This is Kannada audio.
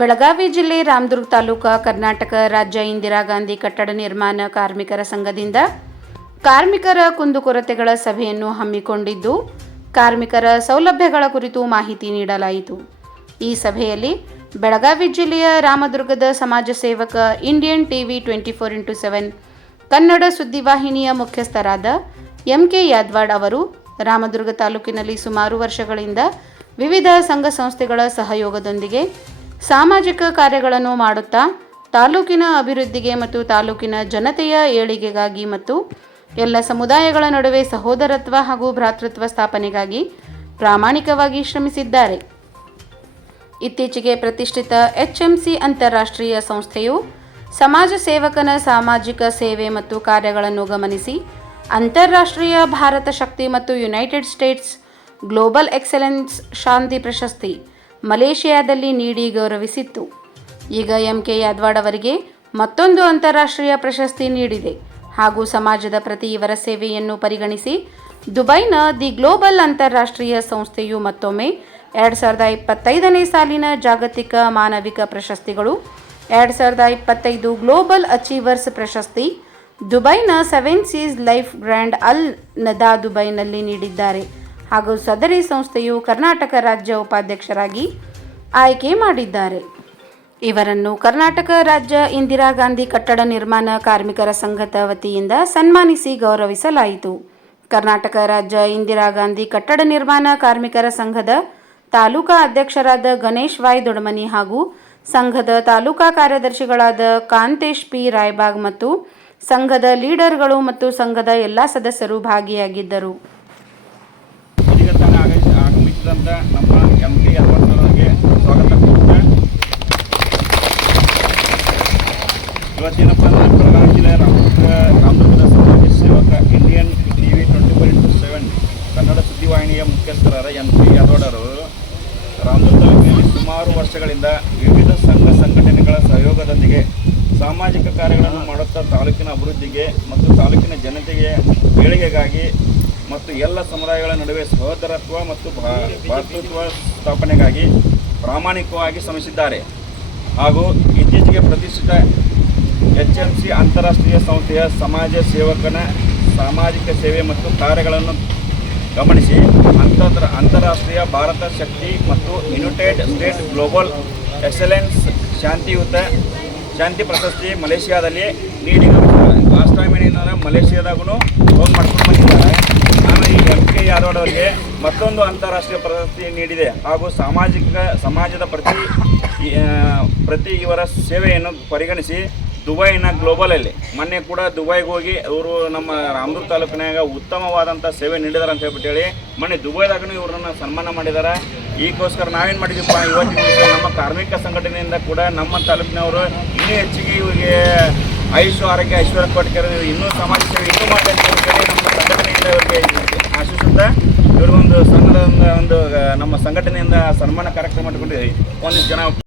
ಬೆಳಗಾವಿ ಜಿಲ್ಲೆ ರಾಮದುರ್ಗ ತಾಲೂಕು ಕರ್ನಾಟಕ ರಾಜ್ಯ ಇಂದಿರಾ ಗಾಂಧಿ ಕಟ್ಟಡ ನಿರ್ಮಾಣ ಕಾರ್ಮಿಕರ ಸಂಘದಿಂದ ಕಾರ್ಮಿಕರ ಕುಂದುಕೊರತೆಗಳ ಸಭೆಯನ್ನು ಹಮ್ಮಿಕೊಂಡಿದ್ದು ಕಾರ್ಮಿಕರ ಸೌಲಭ್ಯಗಳ ಕುರಿತು ಮಾಹಿತಿ ನೀಡಲಾಯಿತು. ಈ ಸಭೆಯಲ್ಲಿ ಬೆಳಗಾವಿ ಜಿಲ್ಲೆಯ ರಾಮದುರ್ಗದ ಸಮಾಜ ಸೇವಕ ಇಂಡಿಯನ್ ಟಿವಿ 24x7 ಕನ್ನಡ ಸುದ್ದಿವಾಹಿನಿಯ ಮುಖ್ಯಸ್ಥರಾದ ಎಂ.ಕೆ. ಯಾದವಾಡ್ ಅವರು ರಾಮದುರ್ಗ ತಾಲೂಕಿನಲ್ಲಿ ಸುಮಾರು ವರ್ಷಗಳಿಂದ ವಿವಿಧ ಸಂಘ ಸಂಸ್ಥೆಗಳ ಸಹಯೋಗದೊಂದಿಗೆ ಸಾಮಾಜಿಕ ಕಾರ್ಯಗಳನ್ನು ಮಾಡುತ್ತಾ ತಾಲೂಕಿನ ಅಭಿವೃದ್ಧಿಗೆ ಮತ್ತು ತಾಲೂಕಿನ ಜನತೆಯ ಏಳಿಗೆಗಾಗಿ ಮತ್ತು ಎಲ್ಲ ಸಮುದಾಯಗಳ ನಡುವೆ ಸಹೋದರತ್ವ ಹಾಗೂ ಭ್ರಾತೃತ್ವ ಸ್ಥಾಪನೆಗಾಗಿ ಪ್ರಾಮಾಣಿಕವಾಗಿ ಶ್ರಮಿಸಿದ್ದಾರೆ. ಇತ್ತೀಚೆಗೆ ಪ್ರತಿಷ್ಠಿತ HMC ಅಂತಾರಾಷ್ಟ್ರೀಯ ಸಂಸ್ಥೆಯು ಸಮಾಜ ಸೇವಕನ ಸಾಮಾಜಿಕ ಸೇವೆ ಮತ್ತು ಕಾರ್ಯಗಳನ್ನು ಗಮನಿಸಿ ಅಂತಾರಾಷ್ಟ್ರೀಯ ಭಾರತ ಶಕ್ತಿ ಮತ್ತು ಯುನೈಟೆಡ್ ಸ್ಟೇಟ್ಸ್ ಗ್ಲೋಬಲ್ ಎಕ್ಸಲೆನ್ಸ್ ಶಾಂತಿ ಪ್ರಶಸ್ತಿ ಮಲೇಷಿಯಾದಲ್ಲಿ ನೀಡಿ ಗೌರವಿಸಿತ್ತು. ಈಗ ಎಂ.ಕೆ. ಯಾದವಾಡ್ ಅವರಿಗೆ ಮತ್ತೊಂದು ಅಂತಾರಾಷ್ಟ್ರೀಯ ಪ್ರಶಸ್ತಿ ನೀಡಿದೆ ಹಾಗೂ ಸಮಾಜದ ಪ್ರತಿ ಇವರ ಸೇವೆಯನ್ನು ಪರಿಗಣಿಸಿ ದುಬೈನ ದಿ ಗ್ಲೋಬಲ್ ಅಂತಾರಾಷ್ಟ್ರೀಯ ಸಂಸ್ಥೆಯು ಮತ್ತೊಮ್ಮೆ 2025ನೇ ಸಾಲಿನ ಜಾಗತಿಕ ಮಾನವಿಕ ಪ್ರಶಸ್ತಿಗಳು, 2025 ಗ್ಲೋಬಲ್ ಅಚೀವರ್ಸ್ ಪ್ರಶಸ್ತಿ ದುಬೈನ 7 ಸೀಸ್ ಲೈಫ್ ಗ್ರ್ಯಾಂಡ್ ಅಲ್ ನದಾ ದುಬೈನಲ್ಲಿ ನೀಡಿದ್ದಾರೆ ಹಾಗೂ ಸದರಿ ಸಂಸ್ಥೆಯು ಕರ್ನಾಟಕ ರಾಜ್ಯ ಉಪಾಧ್ಯಕ್ಷರಾಗಿ ಆಯ್ಕೆ ಮಾಡಿದ್ದಾರೆ. ಇವರನ್ನು ಕರ್ನಾಟಕ ರಾಜ್ಯ ಇಂದಿರಾ ಗಾಂಧಿ ಕಟ್ಟಡ ನಿರ್ಮಾಣ ಕಾರ್ಮಿಕರ ಸಂಘದ ವತಿಯಿಂದ ಸನ್ಮಾನಿಸಿ ಗೌರವಿಸಲಾಯಿತು. ಕರ್ನಾಟಕ ರಾಜ್ಯ ಇಂದಿರಾ ಗಾಂಧಿ ಕಟ್ಟಡ ನಿರ್ಮಾಣ ಕಾರ್ಮಿಕರ ಸಂಘದ ತಾಲೂಕಾ ಅಧ್ಯಕ್ಷರಾದ ಗಣೇಶ್ ವೈ ದೊಡಮನಿ ಹಾಗೂ ಸಂಘದ ತಾಲೂಕಾ ಕಾರ್ಯದರ್ಶಿಗಳಾದ ಕಾಂತೇಶ್ ಪಿ ರಾಯಬಾಗ್ ಮತ್ತು ಸಂಘದ ಲೀಡರ್ಗಳು ಮತ್ತು ಸಂಘದ ಎಲ್ಲ ಸದಸ್ಯರು ಭಾಗಿಯಾಗಿದ್ದರು. ಆಗಮಿಸಿದಂಥ ನಮ್ಮ ಎಂ.ಕೆ. ಯಾದವಾಡ್ ಅವರಿಗೆ ಸ್ವಾಗತ ಕೋರುತ್ತಾ, ಇವತ್ತೇನಪ್ಪ ಅಂದರೆ ಬೆಳಗಾವಿ ಜಿಲ್ಲೆ ರಾಮದುರ್ಗದ ಸಮಾಜ ಸೇವಕ ಇಂಡಿಯನ್ ಟಿವಿ 24x7 ಕನ್ನಡ ಸುದ್ದಿವಾಹಿನಿಯ ಮುಖ್ಯಸ್ಥರಾದ ಎಂ.ಕೆ. ಯಾದವಾಡ್ ಅವರು ರಾಮದುರ್ಗ ತಾಲೂಕಿನಲ್ಲಿ ಸುಮಾರು ವರ್ಷಗಳಿಂದ ವಿವಿಧ ಸಂಘ ಸಂಘಟನೆಗಳ ಸಹಯೋಗದೊಂದಿಗೆ ಸಾಮಾಜಿಕ ಕಾರ್ಯಗಳನ್ನು ಮಾಡುತ್ತಾ ತಾಲೂಕಿನ ಅಭಿವೃದ್ಧಿಗೆ ಮತ್ತು ತಾಲೂಕಿನ ಜನತೆಗೆ ಏಳಿಗೆಗಾಗಿ ಮತ್ತು ಎಲ್ಲ ಸಮುದಾಯಗಳ ನಡುವೆ ಸಹೋದರತ್ವ ಮತ್ತು ಭ್ರಾತೃತ್ವ ಸ್ಥಾಪನೆಗಾಗಿ ಪ್ರಾಮಾಣಿಕವಾಗಿ ಶ್ರಮಿಸಿದ್ದಾರೆ. ಹಾಗೂ ಇತ್ತೀಚೆಗೆ ಪ್ರತಿಷ್ಠಿತ HMC ಅಂತಾರಾಷ್ಟ್ರೀಯ ಸಂಸ್ಥೆಯ ಸಮಾಜ ಸೇವಕನ ಸಾಮಾಜಿಕ ಸೇವೆ ಮತ್ತು ಕಾರ್ಯಗಳನ್ನು ಗಮನಿಸಿ ಅಂತಾರಾಷ್ಟ್ರೀಯ ಭಾರತ ಶಕ್ತಿ ಮತ್ತು ಯುನೈಟೆಡ್ ಸ್ಟೇಟ್ಸ್ ಗ್ಲೋಬಲ್ ಎಕ್ಸಲೆನ್ಸ್ ಶಾಂತಿ ಪ್ರಶಸ್ತಿ ಮಲೇಷಿಯಾದಲ್ಲಿ ನೀಡಿ ಲಾಸ್ಟ್ ಟೈಮ್ ಏನಿದ್ದಾರೆ ಮಲೇಷಿಯಾದಾಗೂ ಹೋಗಿ ಮಾಡ್ಕೊಂಡು ಬಂದಿದ್ದಾರೆ. ನಾನು ಈ ಎಂ.ಕೆ. ಯಾದವಾಡ್ ಅವರಿಗೆ ಮತ್ತೊಂದು ಅಂತಾರಾಷ್ಟ್ರೀಯ ಪ್ರಶಸ್ತಿ ನೀಡಿದೆ ಹಾಗೂ ಸಮಾಜದ ಪ್ರತಿ ಇವರ ಸೇವೆಯನ್ನು ಪರಿಗಣಿಸಿ ದುಬೈನ ಗ್ಲೋಬಲಲ್ಲಿ ಮೊನ್ನೆ ಕೂಡ ದುಬೈಗೆ ಹೋಗಿ ಅವರು ನಮ್ಮ ರಾಮದುರ್ಗ ತಾಲೂಕಿನಾಗ ಉತ್ತಮವಾದಂಥ ಸೇವೆ ನೀಡಿದಾರೆ ಅಂತ ಹೇಳ್ಬಿಟ್ಟು ಮೊನ್ನೆ ದುಬೈದಾಗೂ ಇವ್ರನ್ನ ಸನ್ಮಾನ ಮಾಡಿದ್ದಾರೆ. ಈಗೋಸ್ಕರ ನಾವೇನು ಮಾಡಿದ್ದೀಪ್ಪ, ಇವತ್ತಿನ ದಿವಸ ನಮ್ಮ ಕಾರ್ಮಿಕ ಸಂಘಟನೆಯಿಂದ ಕೂಡ ನಮ್ಮ ತಾಲೂಕಿನವರು ಇನ್ನೂ ಹೆಚ್ಚಿಗೆ ಇವರಿಗೆ ಆಯುಷ್ ಆರೋಗ್ಯ ಐಶ್ವರ್ಯ ಕೊಟ್ಟಿದ್ದಾರೆ, ಇನ್ನೂ ಸಮಾಜ ಸೇವೆ ಇನ್ನೂ ಮಾಡಬೇಕು ಅಂತೇಳಿ ನಮ್ಮ ಸಂಘಟನೆಯಿಂದ ಇವರಿಗೆ ಆಶಿಸುತ್ತಾ ಇವ್ರಿಗೊಂದು ಸಣ್ಣದ ಒಂದು ನಮ್ಮ ಸಂಘಟನೆಯಿಂದ ಸನ್ಮಾನ ಕಾರ್ಯಕ್ರಮ ಮಾಡಿಕೊಂಡಿದ್ದೀವಿ. ಒಂದಿಷ್ಟು ಜನ